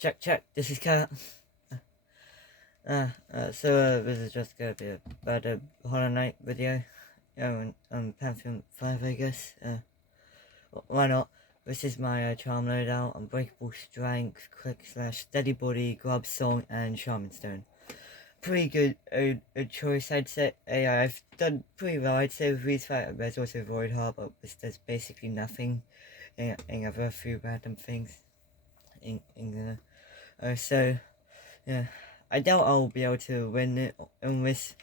Check. This is Cat. This is just gonna be about a Hollow Knight video. Pantheon 5, I guess. Why not? This is my charm loadout: Unbreakable Strength, Quick Slash, Steady Body, Grub Song, and Shaman Stone. Pretty good a choice, I'd say. I've done pretty well, I'd say, with these fight. There's also Void Heart, but there's basically nothing in other few random things in there. Yeah, I doubt I'll be able to win it on this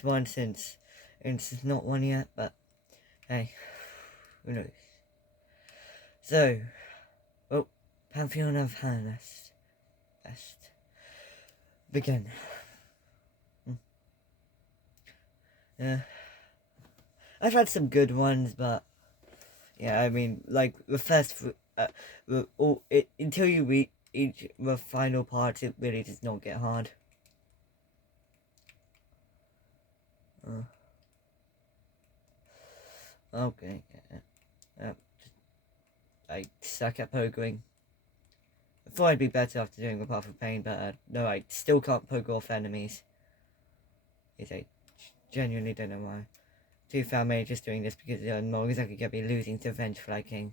one since it's not one yet, but hey, who knows. So, Pantheon of Harness. Best. Begin. Yeah. I've had some good ones, but yeah, I mean, like the first, until you reach the final part, it really does not get hard. Okay. I suck at pogoing. I thought I'd be better after doing the Path of Pain, but no, I still can't poke off enemies. I genuinely don't know why. To be fair, I'm just doing this because more exactly gonna be losing to Vengefly King.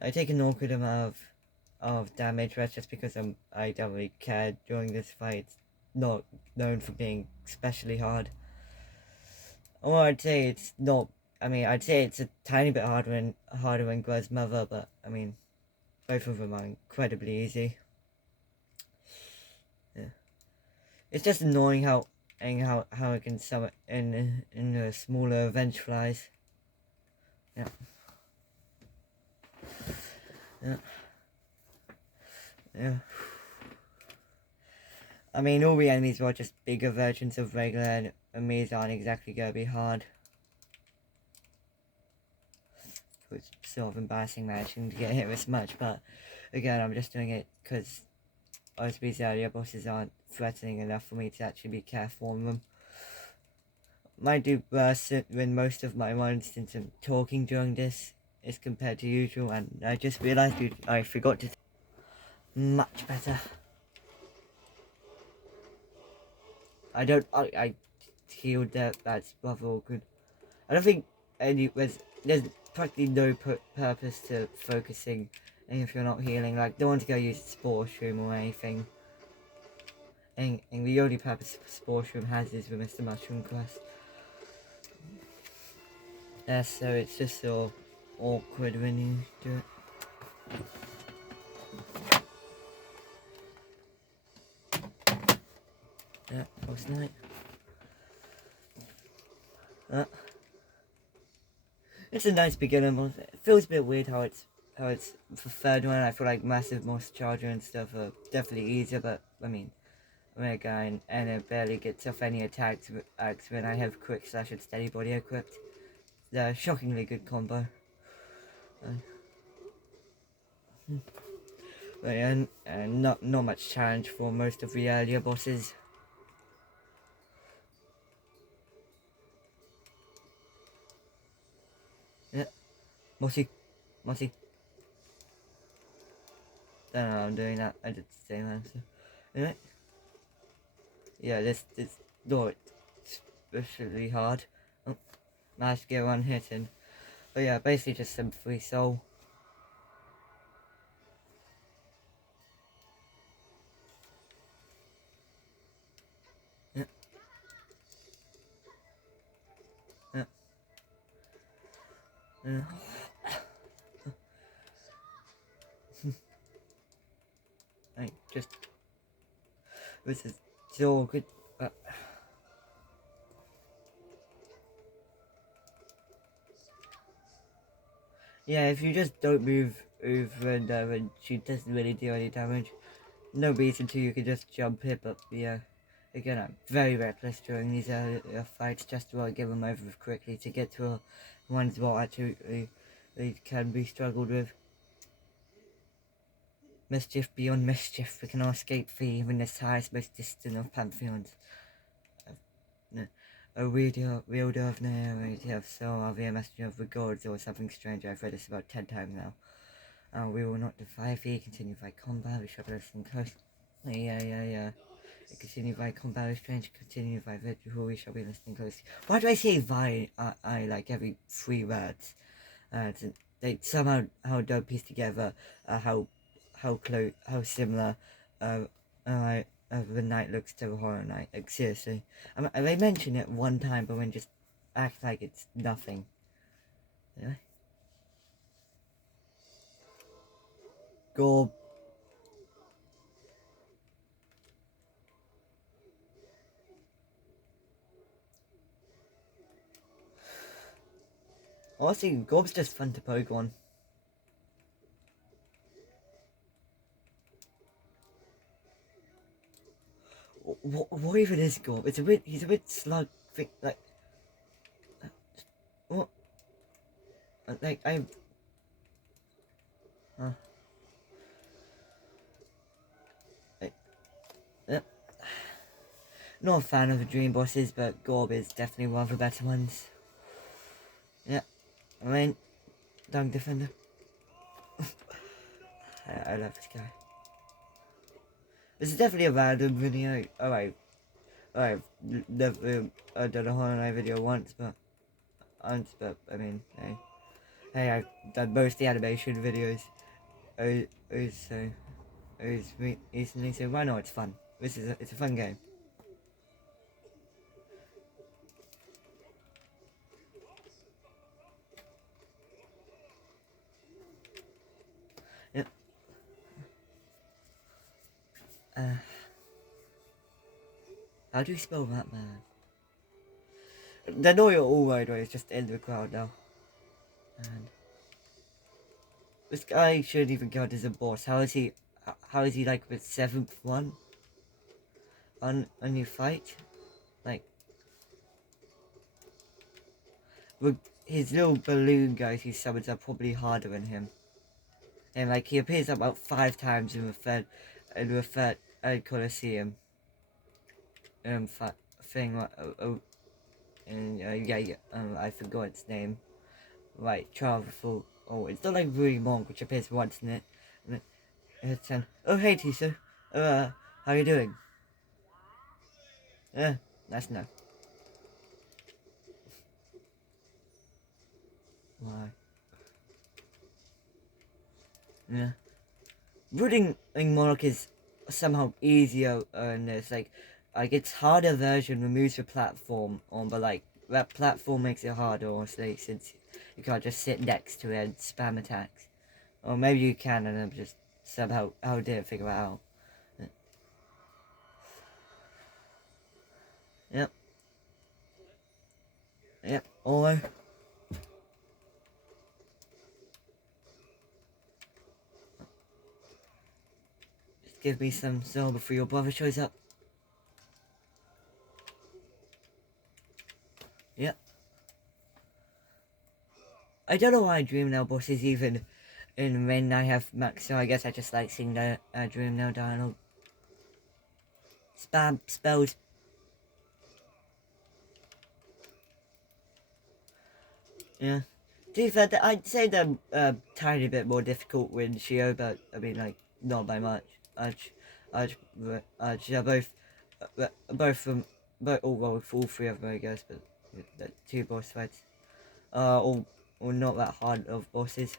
I take an awkward amount of damage, that's just because I don't really care during this fight. It's not known for being especially hard. Or I'd say it's not. I mean, I'd say it's a tiny bit harder than Greg's Mother, but I mean, both of them are incredibly easy. Yeah. It's just annoying how it can summon in the smaller Vengeflies. Yeah. I mean, all the enemies are just bigger versions of regular enemies, aren't exactly gonna be hard. It's sort of embarrassing managing to get hit this much, but again, I'm just doing it because most of these earlier bosses aren't threatening enough for me to actually be careful on them. Might do worse when most of my runs since I'm talking during this is compared to usual, and I just realised I forgot to. Much better. I healed that's rather awkward. I don't think there's practically no purpose to focusing if you're not healing. Like, don't want to go use Spore Shroom or anything. And the only purpose Spore Shroom has is with Mr. Mushroom Quest. Yeah, so it's just so awkward when you do it. Yeah, last night. It's a nice beginner boss. It feels a bit weird how it's the third one. I feel like Massive Moss Charger and stuff are definitely easier, but I mean, I'm a guy and it barely gets off any attacks when I have Quick Slash and Steady Body equipped. They're a shockingly good combo. But yeah, and not much challenge for most of the earlier bosses. Yeah, Mossy. Don't know how I'm doing that. I did the same answer. Anyway. Yeah, this not especially hard. Oh, managed to get one hit in. But yeah, basically just some free soul. Yeah. Yeah. Yeah. Right, just this is so good. Yeah, if you just don't move when she doesn't really do any damage. No reason to, you can just jump here, but yeah. Again, I'm very reckless during these fights just to get them over quickly to get to ones that actually can be struggled with. Mischief beyond mischief, we cannot escape thee even this highest, most distant of pantheons. A wielder of narrative, so I'll be a messenger of the gods or something strange. I've read this about 10 times now. We will not defy thee. Continue thy combat. We shall listen close. Yeah. Continue thy combat with strange. Continue thy vigil. We shall be listening closely. Why do I say thy? I like every 3 words. They somehow don't piece together how similar the night looks to the horror night. Like seriously, they mention it one time, but then just act like it's nothing. Yeah. Gorb. Honestly, Gorb's just fun to poke on. What even is Gorb? He's a bit slug thing, like what? Like I. Like, uh, Not a fan of the dream bosses, but Gorb is definitely one of the better ones. Yeah, I mean, Dunk Defender. I love this guy. This is definitely a random video. I've never done a Horror Night video once, but I mean, hey, I've done most of the animation videos. Recently, so why not? It's fun. It's a fun game. Yeah. How do you spell that, man? I know you're all right, it's just in the crowd now. And this guy shouldn't even count as a boss. How is he like the 7th one on your fight? Like, his little balloon guys he summons are probably harder than him. And like he appears about 5 times in the third Colosseum. Thing. And I forgot its name. Right, Travel. Oh, it's not like really Monk, which appears once in it. And it's oh hey Tisa. How you doing? That's no. Why? Yeah. Rooting in Monarch is somehow easier in this. Like its harder version removes the platform on, but like that platform makes it harder, honestly, since you can't just sit next to it and spam attacks. Or maybe you can, and I'm just somehow didn't figure it out. Yep. Or just give me some soul before your brother shows up. Yep. I don't know why Dream Now boss is even in when I have max, so I guess I just like seeing the Dream Now dialogue. Spam spells. Yeah. To be fair, I'd say they're a tiny bit more difficult with Shio, but I mean, like, not by much. They're both from, all 3 of them, I guess, but the 2 boss fights are all not that hard of bosses.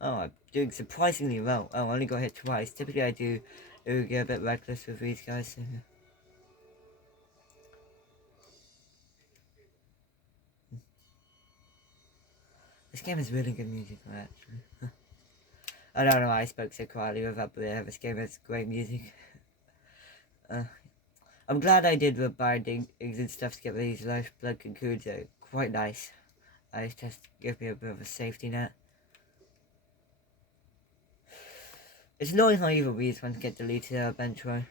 Oh, I'm doing surprisingly well. Oh, I only got hit twice. Typically, I do get a bit reckless with these guys. So. This game has really good music, actually. I don't know why I spoke so quietly with that, but yeah, this game has great music. I'm glad I did the binding and stuff to get these lifeblood cocoons. They're quite nice. It just give me a bit of a safety net. It's annoying how even these ones get deleted out of bench row.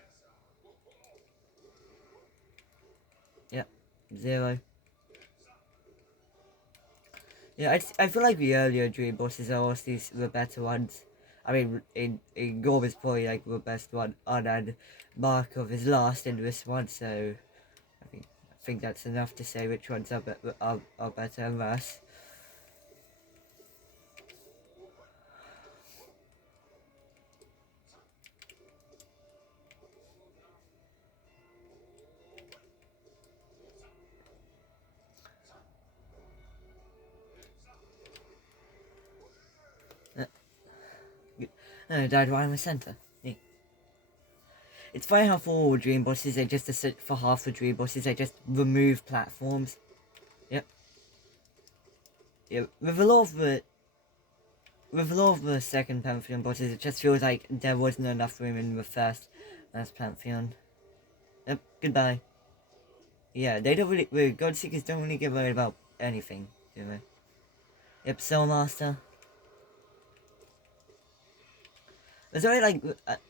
Yep, 0. Yeah, I feel like the earlier dream bosses are also the better ones. I mean, in Gorb is probably like the best one, and Markov is last in this one, so I think that's enough to say which ones are better and worse. No, died right in the centre. Yeah. It's funny how for all dream bosses, they just for half the dream bosses, they just remove platforms. Yep. Yeah, with a lot of the second Pantheon bosses, it just feels like there wasn't enough room in the first Pantheon. Yep, goodbye. Yeah, they don't really, the Godseekers don't really give a worried about anything, do they? Yep, Soul Master. There's only like,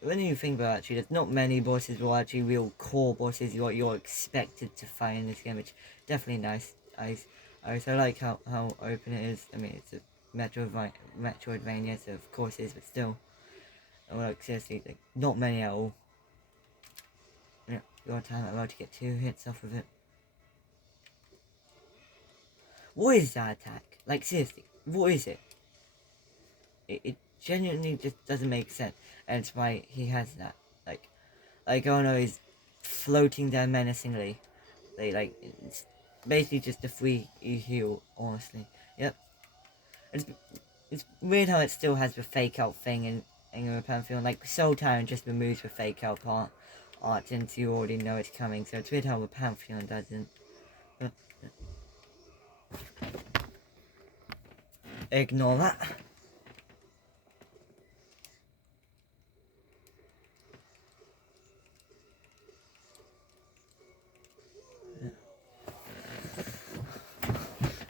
when you think about it, actually, there's not many bosses who are actually real core bosses what you're expected to fight in this game, which definitely nice. I also like how open it is. I mean, it's a Metroidvania, so of course it is, but still. Like, seriously, like, not many at all. Yeah, your time allowed to get 2 hits off of it. What is that attack? Like, seriously, what is it? It genuinely just doesn't make sense, and it's why he has that. Like oh no, he's floating down menacingly. It's basically just a free heal, honestly. Yep. It's weird how it still has the fake out thing in the Pantheon. Like, Soul Town just removes the fake out art since you already know it's coming, so it's weird how the Pantheon doesn't. Ignore that.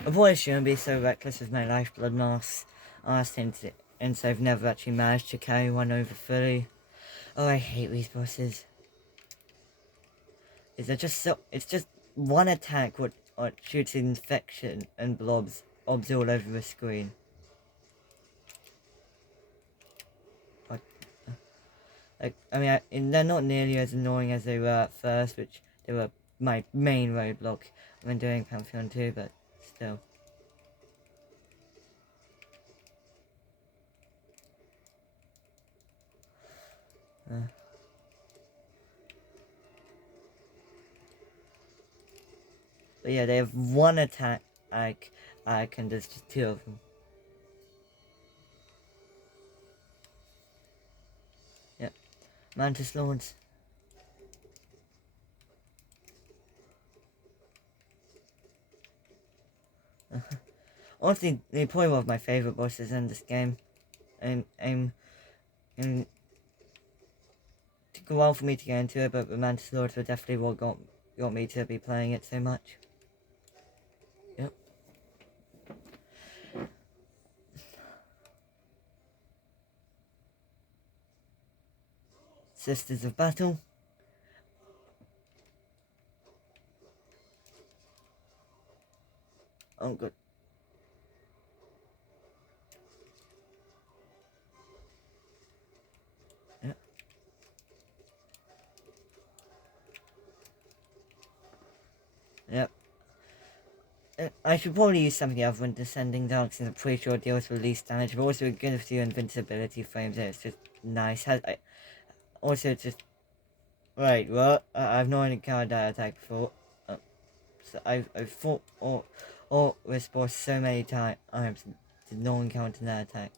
I probably shouldn't be so reckless with my lifeblood masks. And so I've never actually managed to carry one over fully. Oh, I hate these bosses. It's just one attack what shoots infection and blobs all over the screen. They're not nearly as annoying as they were at first, which they were my main roadblock when doing Pantheon 2, but still. But yeah, they have one attack, and there's just 2 of them. Yep. Mantis Lords. Honestly, they're probably one of my favourite bosses in this game. And it took a while for me to get into it, but the Mantis Lords were definitely what got me to be playing it so much. Yep. Sisters of Battle. Oh, good. Yep. Yep. I should probably use something other than Descending Dark, since I'm pretty sure it deals with least damage, but also it gives you invincibility frames, and it's just nice. Also, it's just... Right, well, I've not encountered that attack before. So I've fought all this boss so many times, did not encounter that attack.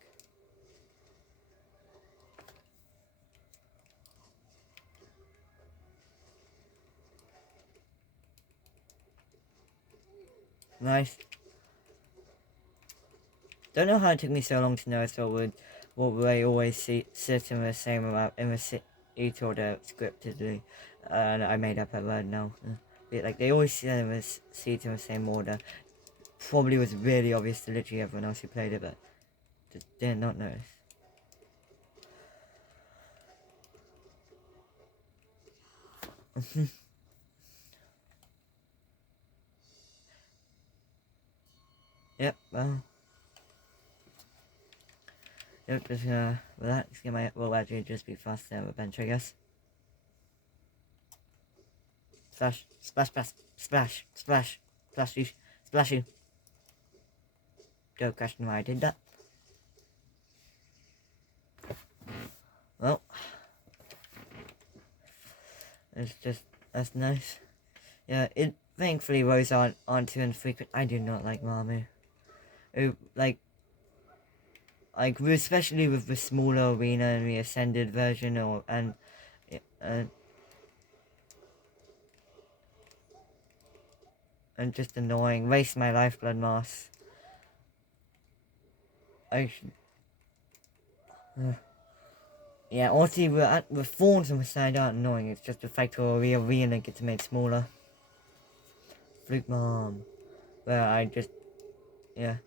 Nice. Don't know how it took me so long to notice what they always sit in the same amount in the each order scriptedly. I made up that word now. Like, they always sit in the same order. Probably was really obvious to literally everyone else who played it, but just did not notice. Yep, well. Yep, just gonna relax, get my, will actually just be faster than the bench, I guess. Splash, splash, splash, splash, splash, splash you, splash you. Don't question why I did that. Well, it's just, that's nice. Yeah, thankfully rows aren't too infrequent. I do not like Mamu. Who, like, like especially with the smaller arena and the ascended version, and just annoying. Waste my lifeblood mass. I should. Yeah, also the thorns on the side aren't annoying. It's just the fact that the arena gets made smaller. Fluke Mom. Well, yeah.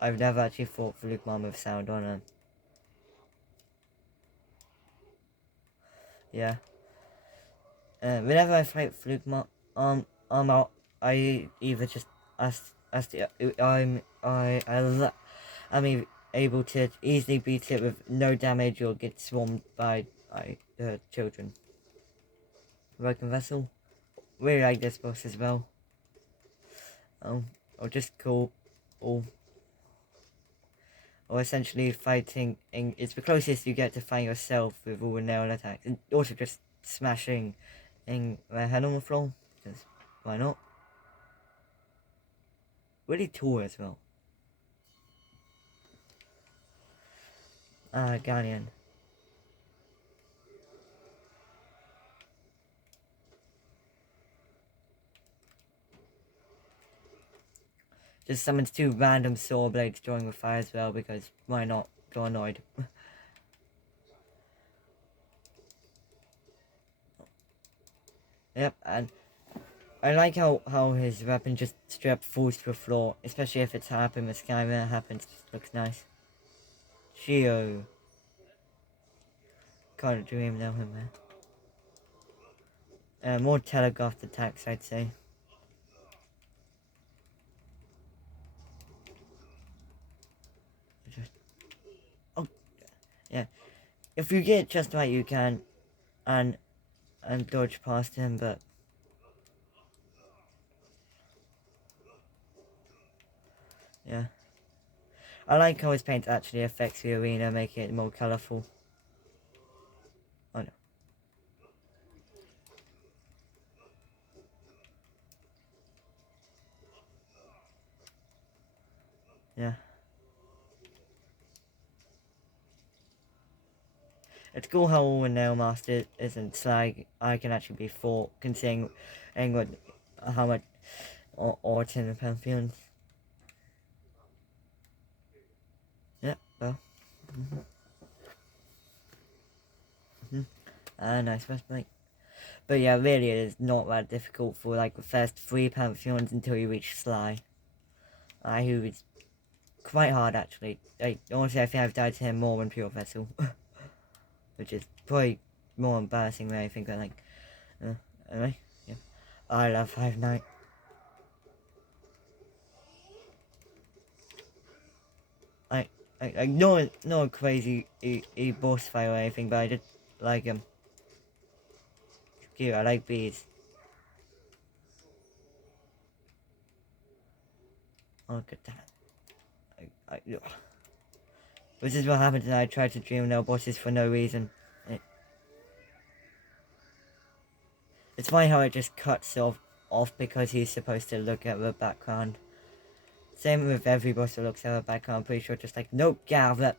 I've never actually fought Fluke Mom with sound on it. Yeah. Whenever I fight Fluke Mom, I either just I'm able to easily beat it with no damage or get swarmed by children. Broken Vessel. Really like this boss as well. Or just cool. Or essentially fighting, it's the closest you get to fighting yourself with all the nail attacks. And also just smashing their head on the floor, because why not? Really tall as well. Guardian. Just summons 2 random saw blades drawing with fire as well, because why not? Go annoyed. Yep, and I like how his weapon just straight up falls to the floor, especially if it's happened with Sky when it happens. Just looks nice. Shio. Can't dream know him there. More telegraphed attacks, I'd say. Yeah. If you get it just right, you can, and dodge past him, but yeah. I like how his paint actually affects the arena, making it more colourful. Oh no. Yeah. It's cool how all the Nail Master isn't Slag. I can actually be fought, considering how much odds in the pantheon. Yeah, well. Nice breastplate. But yeah, really it is not that difficult for like the first 3 pantheons until you reach Sly. Who is quite hard actually. Honestly, I think I've died to him more than Pure Vessel. Which is probably more embarrassing when I think of like, anyway, yeah. I love Five Night. Not a crazy boss fight or anything, but I just like him. It's cute, I like bees. Oh, good damn. This is what happens when I try to dream no bosses for no reason. It's funny how it just cuts off because he's supposed to look at the background. Same with every boss that looks at the background. I'm pretty sure just like, nope, get out of that.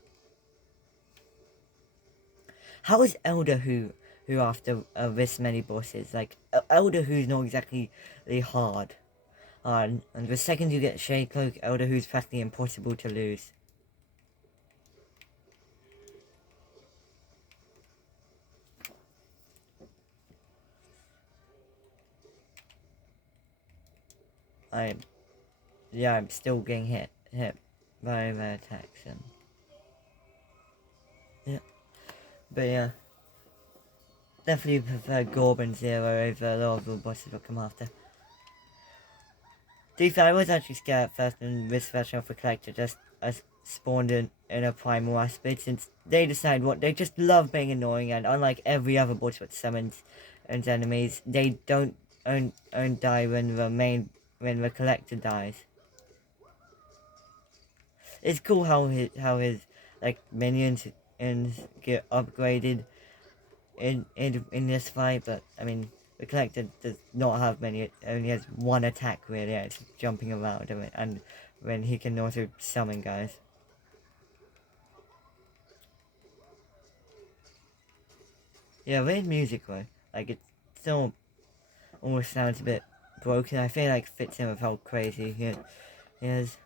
How is Elder Who after this many bosses? Like, Elder Who's not exactly hard. And the second you get Shade Cloak, Elder Who's practically impossible to lose. I'm still getting hit by my attacks and yeah. But yeah. Definitely prefer Gorgon Zero over a lot of the bosses that come after. To be fair, I was actually scared at first when this version of the collector just spawned in a primal aspect, since they decide what they just love being annoying, and unlike every other boss that summons and enemies, they don't die when the collector dies. It's cool how his like minions and get upgraded in this fight, but I mean the collector does not have many. It only has one attack really. It's jumping around, and when he can also summon guys. Yeah, weird music though. Like it still almost sounds a bit broken. I feel like it fits in with how crazy he is.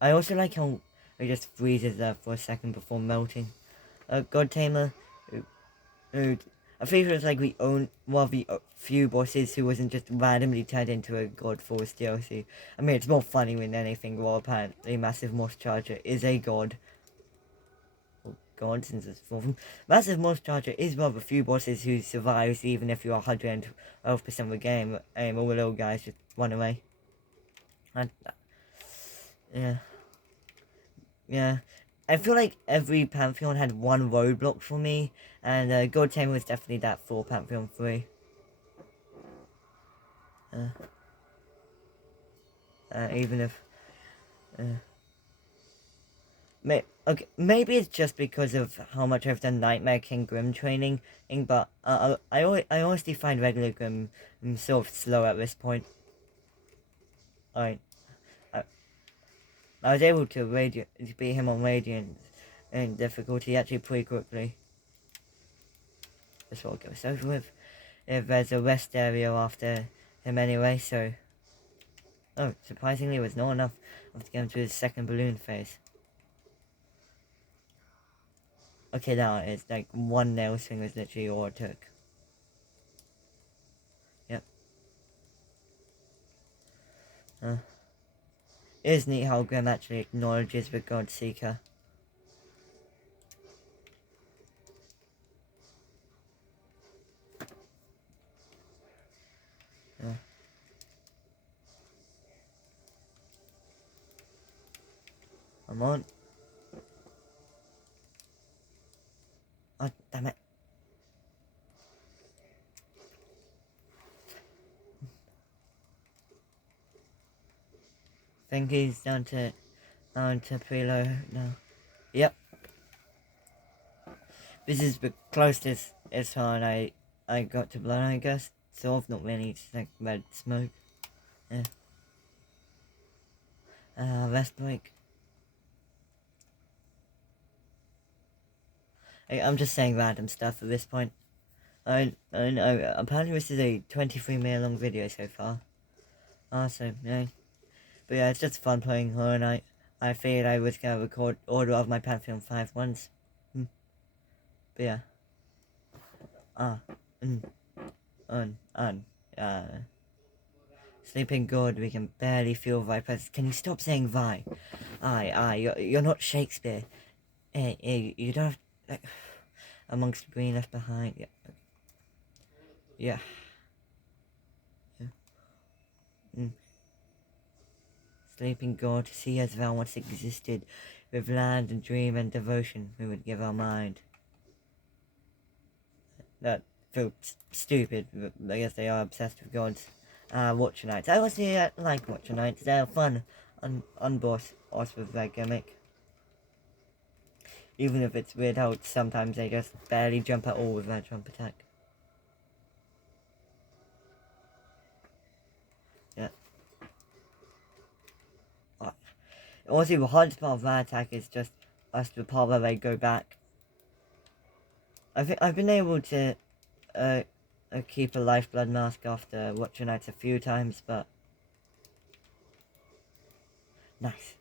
I also like how he just freezes there for a second before melting. God Tamer, I feel it's like we own one of the few bosses who wasn't just randomly turned into a God Force DLC. I mean, it's more funny than anything, well, apparently Massive Moss Charger is a god. God, since it's form. Massive Moss Charger is one of the few bosses who survives even if you're 112% of the game, and all the little guys just run away. And, yeah. Yeah. I feel like every Pantheon had one roadblock for me, and God Tamer was definitely that for Pantheon 3. Even if... okay, maybe it's just because of how much I've done Nightmare King Grim training, but I honestly find regular Grim sort of slow at this point. I was able to beat him on Radiant in difficulty actually pretty quickly. That's what it goes over with. If there's a rest area after him anyway, so... Oh, surprisingly it was not enough to get him to his second balloon phase. Okay, now it's like one nail swing was literally all it took. Yep. It is neat how Grim actually acknowledges the God Seeker. Come on. Oh, damn it. I think he's down to preload now. Yep. This is the closest as far as I got to blood, I guess. Sort of, not really, it's like red smoke. Yeah. Rest break. I'm just saying random stuff at this point. I know, apparently this is a 23-minute long video so far. Awesome, yeah. But yeah, it's just fun playing Horror Night. I figured I was gonna record Order of my Pantheon 5 once. But yeah. Sleeping good, we can barely feel thy presence. Can you stop saying thy? You're not Shakespeare. You don't have, like, amongst the green left behind. Yeah. Sleeping God, see as thou once existed, with land and dream and devotion, we would give our mind. That feels stupid, but I guess they are obsessed with gods. Watcher Nights. I honestly like Watcher Nights. They're fun, unboss with their gimmick. Even if it's weird how sometimes they just barely jump at all with their jump attack. Yeah. Also, the hardest part of that attack is just the part where they go back. I've been able to keep a lifeblood mask after Watcher Nights a few times, but nice.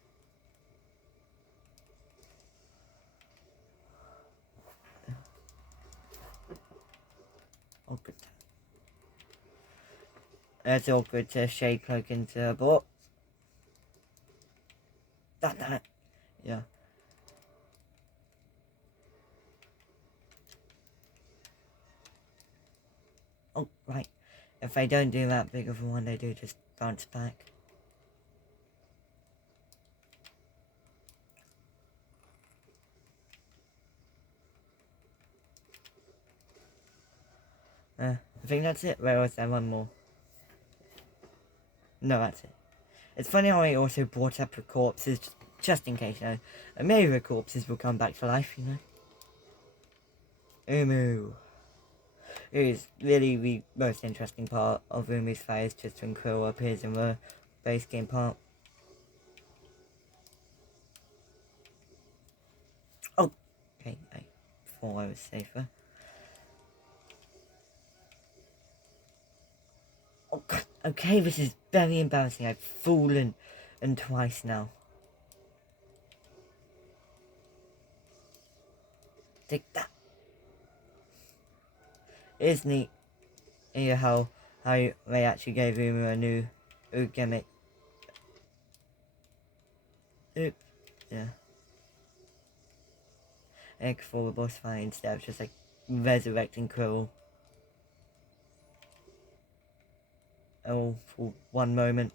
Oh, good. It's awkward to shade cloak into a bot. That. Yeah. Oh, right. If they don't do that big of a one, they do just bounce back. I think that's it. Where was there one more? No, that's it. It's funny how I also brought up the corpses, just in case, you know. Maybe the corpses will come back to life, you know. Umu. It is really the most interesting part of Rumi's phase, just when Krill appears in the base game part. Oh, okay, I thought I was safer. Oh, God. Okay, this is very embarrassing. I've fallen and twice now. Take that. It is neat how they actually gave Rumi a new gimmick. Oops, yeah. Egg for the boss fight instead of just like resurrecting Krill. Oh, for one moment.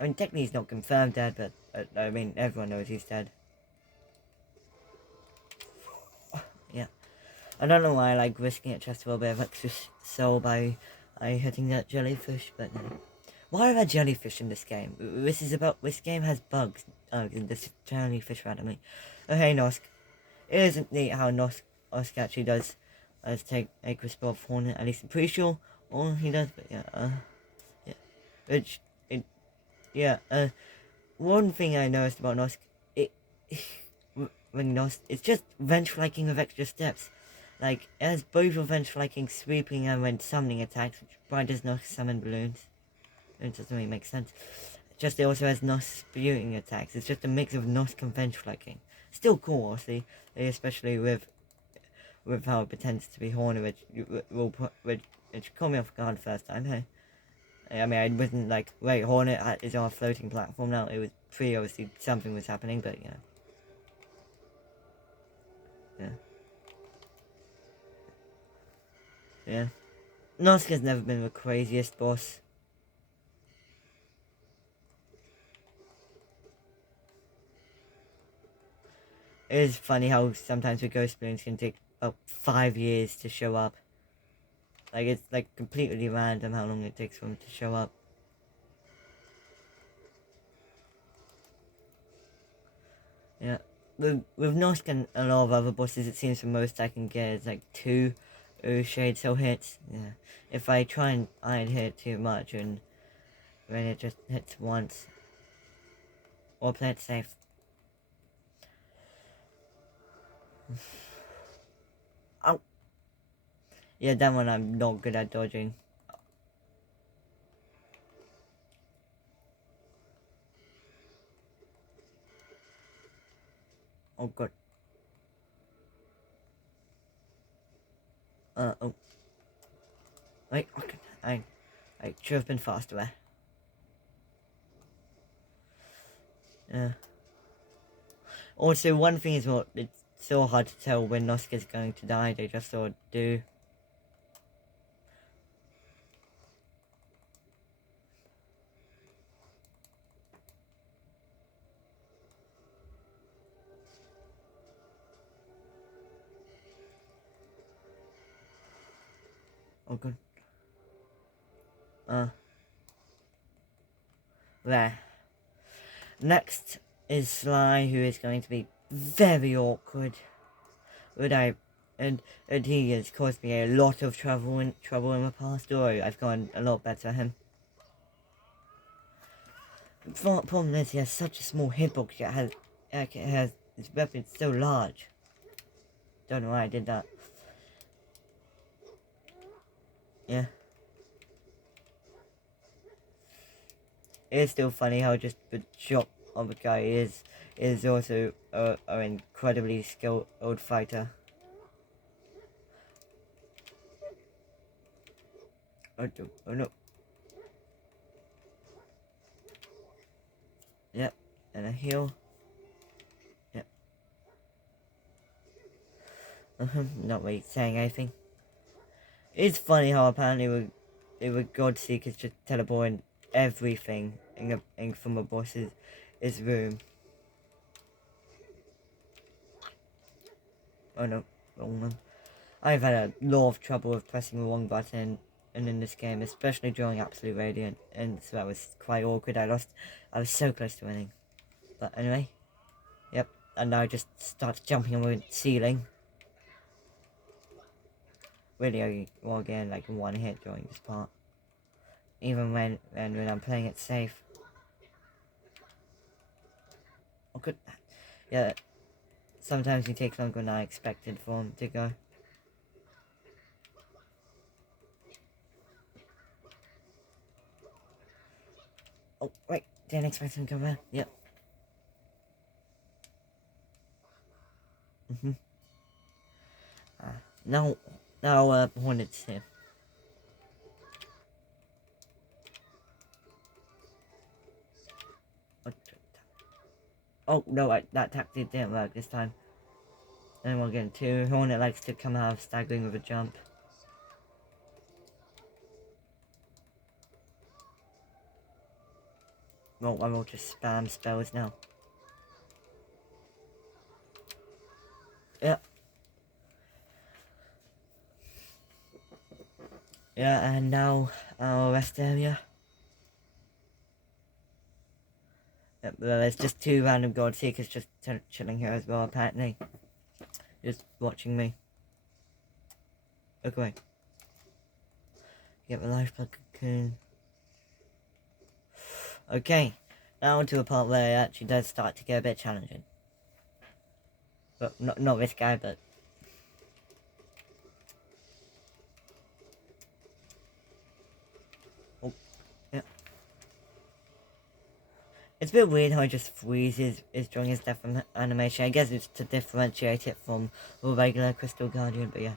I mean, technically he's not confirmed dead, but I mean, everyone knows he's dead. Yeah. I don't know why I like risking it just for a bit of extra soul by hitting that jellyfish, but why are there jellyfish in this game? This game has bugs. Oh, there's jellyfish randomly. Oh, hey, Nosk. It isn't neat how Nosk actually does take a crisp of Hornet, at least I'm pretty sure all he does, but yeah, one thing I noticed about Nosk, it's just venge-flanking with extra steps. Like, it has both of venge-flanking, sweeping, and when summoning attacks, which why does Nosk summon balloons? It doesn't really make sense. Just it also has Nosk spewing attacks. It's just a mix of Nosk and venge-flanking. Still cool, obviously, especially with how it pretends to be Hornet, which caught me off guard the first time, hey? I mean, I wasn't like, wait, Hornet is on a floating platform now. It was pretty obviously something was happening, but yeah. Yeah. Nosk has never been the craziest boss. It is funny how sometimes the ghost balloons can take about 5 years to show up. Like, it's like completely random how long it takes for them to show up. Yeah. With Nosk and a lot of other bosses, it seems the most I can get is like 2 Shade Cell hits. Yeah. If I try and I'd hit too much and when it just hits once. Or play it safe. Ow! Yeah, that one I'm not good at dodging. Oh god. Oh. Wait, okay. I should have been faster there. Yeah. Also, one thing is what it's so hard to tell when Nosk is going to die. They just sort of do. Oh god. There. Next is Sly, who is going to be very awkward. And he has caused me a lot of trouble in the past, or I've gone a lot better at him. The problem is he has such a small hitbox, it has his weapon so large. Don't know why I did that. Yeah. It is still funny how just the chop of a guy is also an incredibly skilled old fighter. Oh no. Yep, and a heal. Yep. Not really saying anything. It's funny how apparently the God Seekers just teleporting everything from a boss's room. Oh no, wrong one. I've had a lot of trouble with pressing the wrong button and in this game, especially during Absolute Radiant, and so that was quite awkward. I was so close to winning. But anyway, yep, and now I just start jumping on the ceiling. really will get like one hit during this part. Even when I'm playing it safe. Okay. Yeah. Sometimes he takes longer than I expected for him to go. Oh, wait. Didn't expect him to come around. Yep. Now, Hornets here. Oh, no, that tactic didn't work this time. Then we'll get two. Hornet likes to come out of staggering with a jump. Well, I will just spam spells now. Yeah. Yeah, and now our rest area. Yep, there's just two random god seekers just chilling here as well, apparently. Just watching me. Look away. Get the lifeblood cocoon. Okay, now to a part where it actually does start to get a bit challenging. But not this guy, but... Oh, yeah. It's a bit weird how he just freezes during his death animation. I guess it's to differentiate it from a regular Crystal Guardian, but yeah.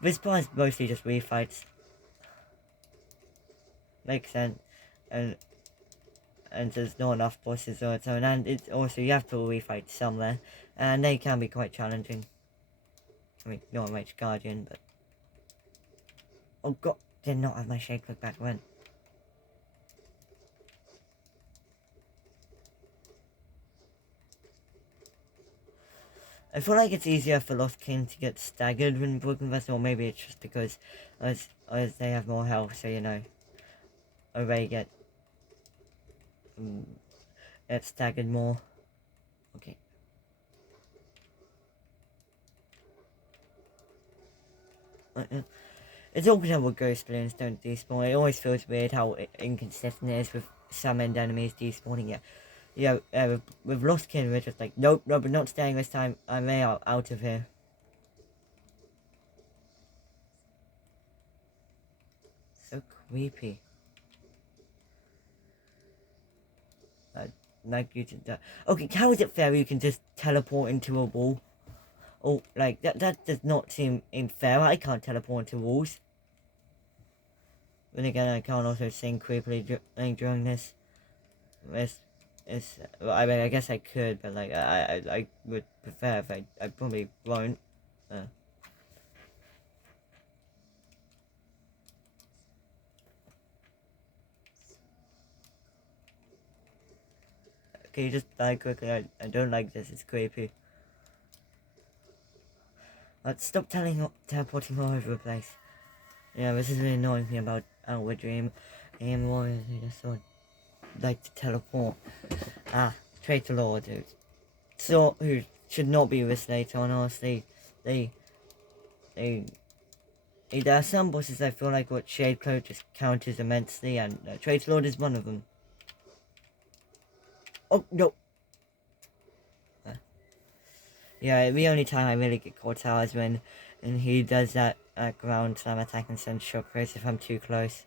This part is mostly just refights. Makes sense. And there's not enough bosses on its own, and it's also you have to refight somewhere, and they can be quite challenging. I mean, not a Mage Guardian, but... Oh god, did not have my shade click back when. I feel like it's easier for Lost King to get staggered when Broken Vessel, or maybe it's just because as they have more health, so you know, or they get staggered more. Okay. It's all good how ghost balloons don't despawn. It always feels weird how inconsistent it is with some end enemies despawning it. Yeah, with Lost King, we're just like, nope, but not staying this time. I'm out of here. So creepy. I'd like you to die. Okay, how is it fair you can just teleport into a wall? Oh, like, that does not seem unfair. I can't teleport into walls. Then again, I can't also sing creepily during this. Well, I mean, I guess I could, but like, I would prefer if I probably won't. Can you just die quickly? I don't like this, it's creepy. Stop teleporting all over the place. Yeah, this is really annoying me about Outward Dream. And Warriors who just sort of like to teleport. Traitor Lord, who should not be this late on, honestly. There are some bosses I feel like what Shade Cloak just counters immensely, and Traitor Lord is one of them. Oh, no! Yeah, the only time I really get caught out is when he does that ground slam attack and sends shockwaves if I'm too close.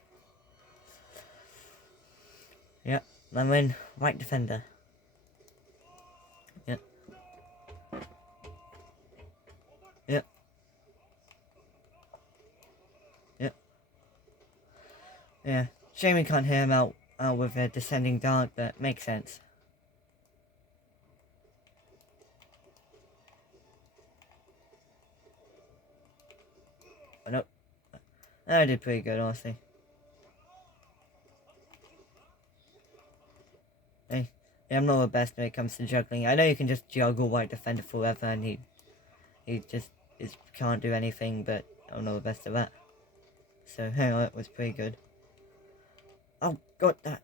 Yep, I win. Right defender. Yep. Yep. Yep. Yeah. Shame we can't hear him out with a descending dart, but makes sense. Oh no. I did pretty good, honestly. Hey, I'm not the best when it comes to juggling. I know you can just juggle White Defender forever and he just can't do anything, but I'm not the best at that. So, hang on, that was pretty good. Oh, god, that.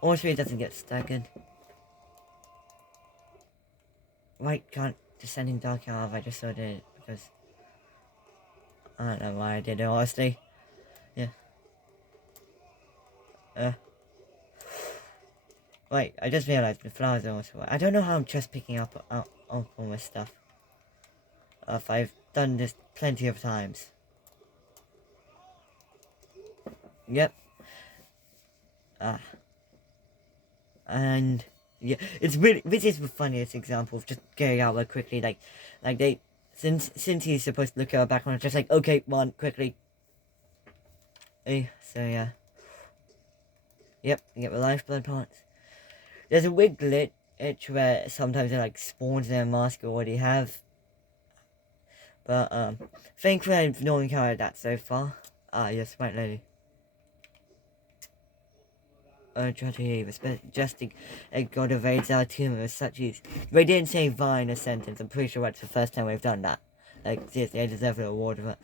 Also, he doesn't get staggered. Right, can't descending dark elf. I just sort of did it because I don't know why I did it, honestly. Yeah. Wait, I just realized the flowers are also. I don't know how I'm just picking up all this stuff. If I've done this plenty of times. Yep. And yeah, it's really, this is the funniest example of just getting out like quickly, like they, since he's supposed to look at our background, just like, okay, one, quickly. So yeah. Yep, you get the lifeblood parts. There's a weird glitch where sometimes it like spawns in a mask you already have. But thankfully I've not encountered that so far. Ah yes, right lady. Tragedy, just a god evades our tomb with such ease. They didn't say "vi" in a sentence. I'm pretty sure that's the first time we've done that. Like, seriously, they deserve an award for it.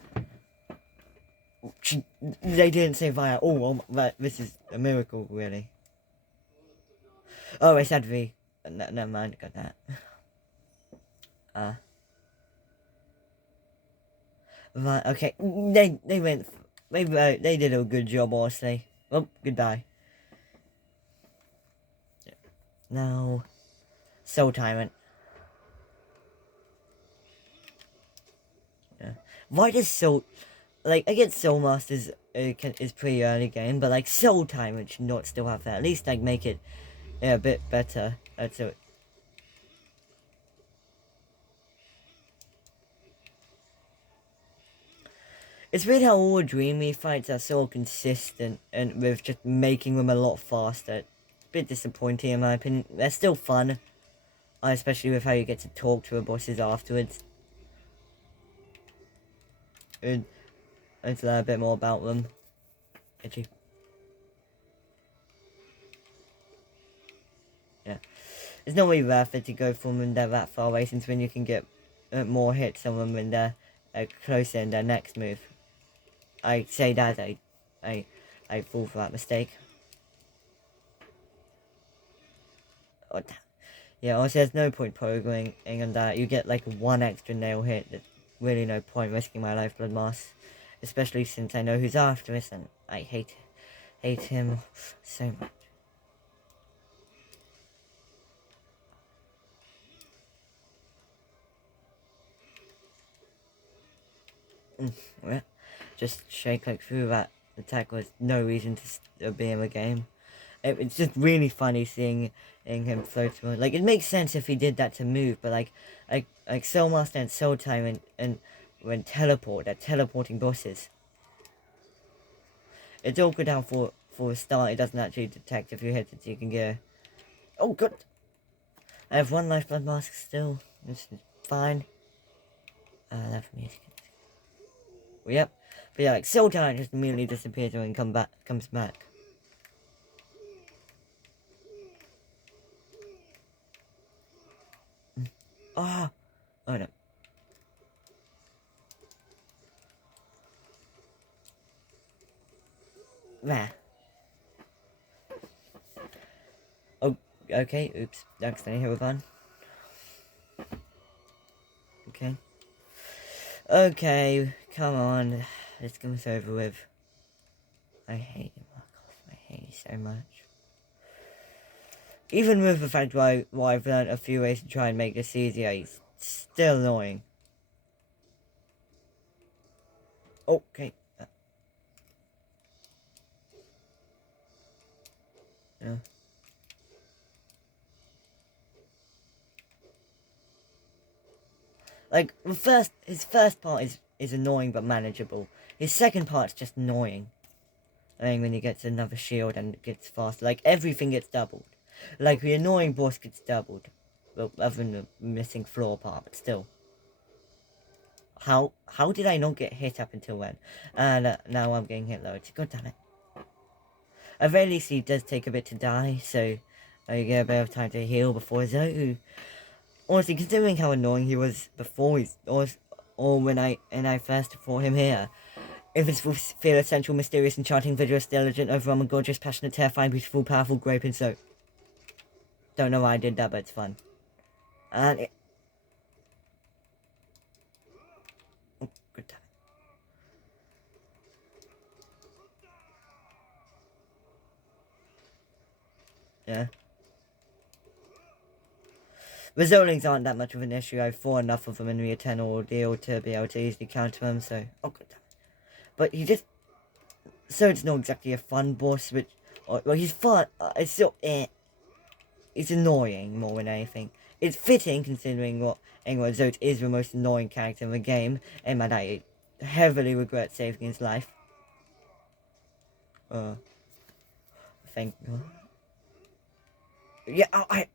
They didn't say "vi" at all. This is a miracle, really. Oh, I said "v." Never mind, got that. Right, okay. They did a good job, honestly. Oh, goodbye. Now, Soul Tyrant. Yeah. Why does Soul... Like, I get Soul Masters is pretty early game, but, like, Soul Tyrant should not still have that. At least, like, make it a bit better. That's it. It's weird how all Dreamy fights are so consistent, and with just making them a lot faster. It's a bit disappointing in my opinion. They're still fun. Especially with how you get to talk to the bosses afterwards. And learn a bit more about them. Itchy. Yeah. It's not really worth it to go for them when they're that far away, since when you can get more hits on them when they're closer in their next move. I say that I fall for that mistake. Oh, yeah, also there's no point programming on that. You get like one extra nail hit. There's really no point risking my lifeblood mass. Especially since I know who's after us and I hate him so much. Yeah. Just shake like through that attack was no reason to be in the game. It's just really funny seeing him float through. Like, it makes sense if he did that to move, but like Soul Master and Soul Time and when they're teleporting bosses. It's all good down for a start. It doesn't actually detect if you hit it, so you can go. Oh, good. I have one lifeblood mask still. This is fine. Left music. Well, yep. But yeah, like Soul Time just immediately disappears and comes back. Oh no. There. Oh, okay, oops. Accidentally hit with one. Okay. Okay, come on. Let's get this over with. I hate you, Markov. I hate you so much. Even with the fact why I've learned a few ways to try and make this easier, he's still annoying. Okay. Yeah. Like, his first part is annoying but manageable. His second part's just annoying. I mean, when he gets another shield and it gets faster. Like, everything gets doubled. Like, the annoying boss gets doubled. Well, other than the missing floor part, but still. How did I not get hit up until then? And now I'm getting hit loads. God damn it. At the very least, he does take a bit to die, so you get a bit of time to heal before his own. Honestly, considering how annoying he was before, or when I first fought him here, if it's feel essential, mysterious, enchanting, vigorous, diligent, overwhelming, gorgeous, passionate, terrifying, beautiful, powerful, great, and so. Don't know why I did that, but it's fun. And Yeah. Resolings aren't that much of an issue. I've fought enough of them in the Eternal Ordeal to be able to easily counter them, so... Oh, god damn it. But he just... So it's not exactly a fun boss, which... Well, he's fun. It's still... It's annoying more than anything. It's fitting, considering what Zote is the most annoying character in the game, and that I heavily regret saving his life. Thank God. Yeah, I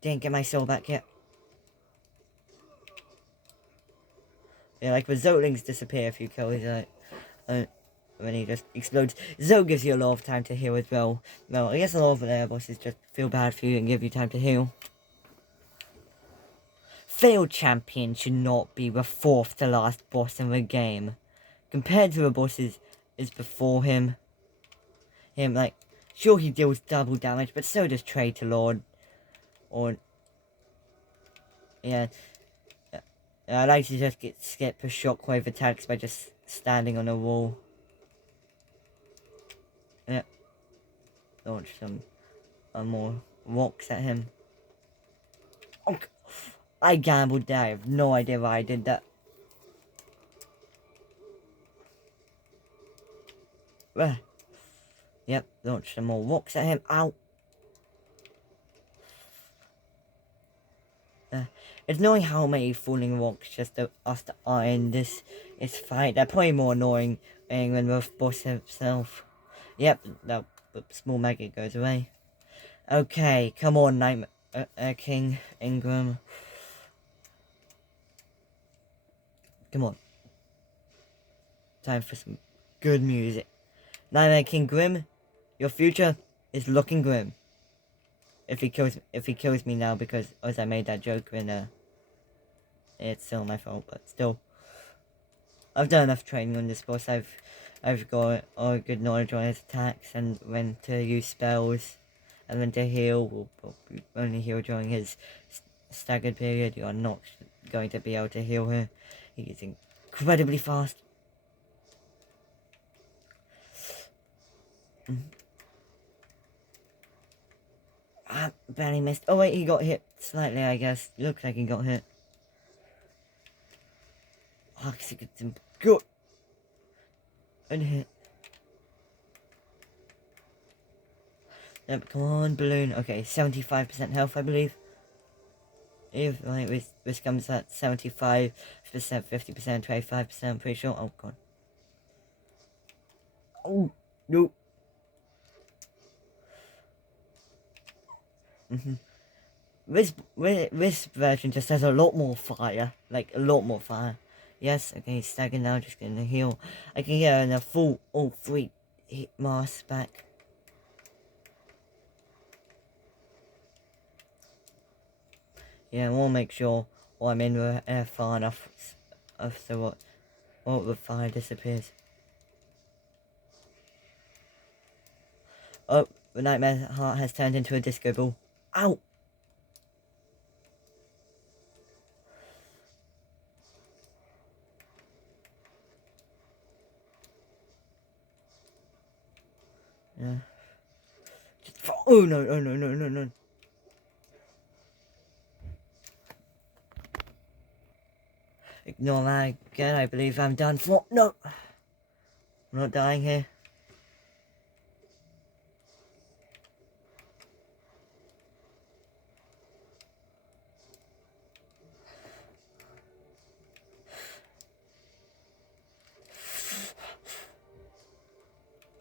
didn't get my soul back yet. Yeah, like, the Zotlings disappear if you kill his, when he just explodes. Zoe gives you a lot of time to heal as well. Well, I guess a lot of the bosses just feel bad for you and give you time to heal. Failed Champion should not be the 4th to last boss in the game. Compared to the bosses is before him. Like, sure he deals double damage, but so does Traitor Lord. Or, yeah. I like to just skip a shockwave attacks by just standing on a wall. Yeah. Launch some more rocks at him. Oh, I gambled there. I have no idea why I did that. Yep, launch some more rocks at him. Ow. It's annoying how many falling rocks just after iron this fight. They're probably more annoying than the boss himself. Yep, that small maggot goes away. Okay, come on, King Ingram. Come on. Time for some good music. Nightmare King Grim, your future is looking grim. If he kills me now, because as I made that joke, and it's still my fault, but still. I've done enough training on this boss. I've got a good knowledge on his attacks and when to use spells and when to heal. We'll only heal during his staggered period. You are not going to be able to heal her. He is incredibly fast. Barely missed. Oh wait, he got hit slightly, I guess. Looks like he got hit. Oh, because he gets him good. And hit. Yep, come on, balloon. Okay, 75% health, I believe. If like this comes at 75%, 50%, 25%, I'm pretty sure. Oh god. Oh no. This version just has a lot more fire, like a lot more fire. Yes, okay, stagger now, just gonna heal. I can get a full all 3 hit masks back. Yeah, I wanna make sure while I'm in the air far enough so all the fire disappears. Oh, the Nightmare Heart has turned into a disco ball. Ow! Yeah. Oh no, oh no, no, no, no. Ignore that again, I believe I'm done for. No! I'm not dying here.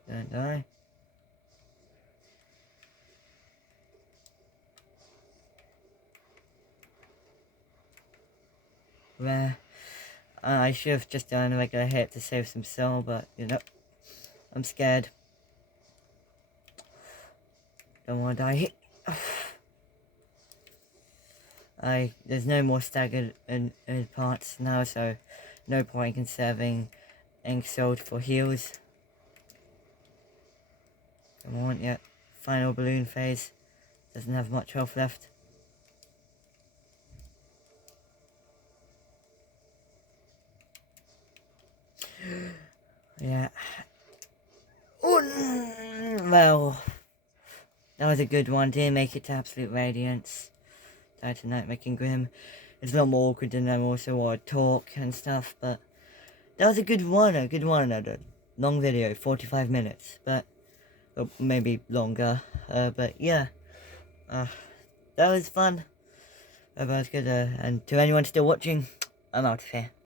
Don't die. Rare. I should have just done a regular hit to save some soul, but, you know, I'm scared. Don't want to die. There's no more staggered in parts now, so no point in conserving ink sold for heals. Come on, yeah. Final balloon phase. Doesn't have much health left. Yeah. Oh, well, that was a good one. Didn't make it to Absolute Radiance. Died tonight making Grim. It's a lot more awkward than I also want to talk and stuff, but that was a good one. A long video, 45 minutes, but maybe longer. But yeah, that was fun. That was good. And to anyone still watching, I'm out of here.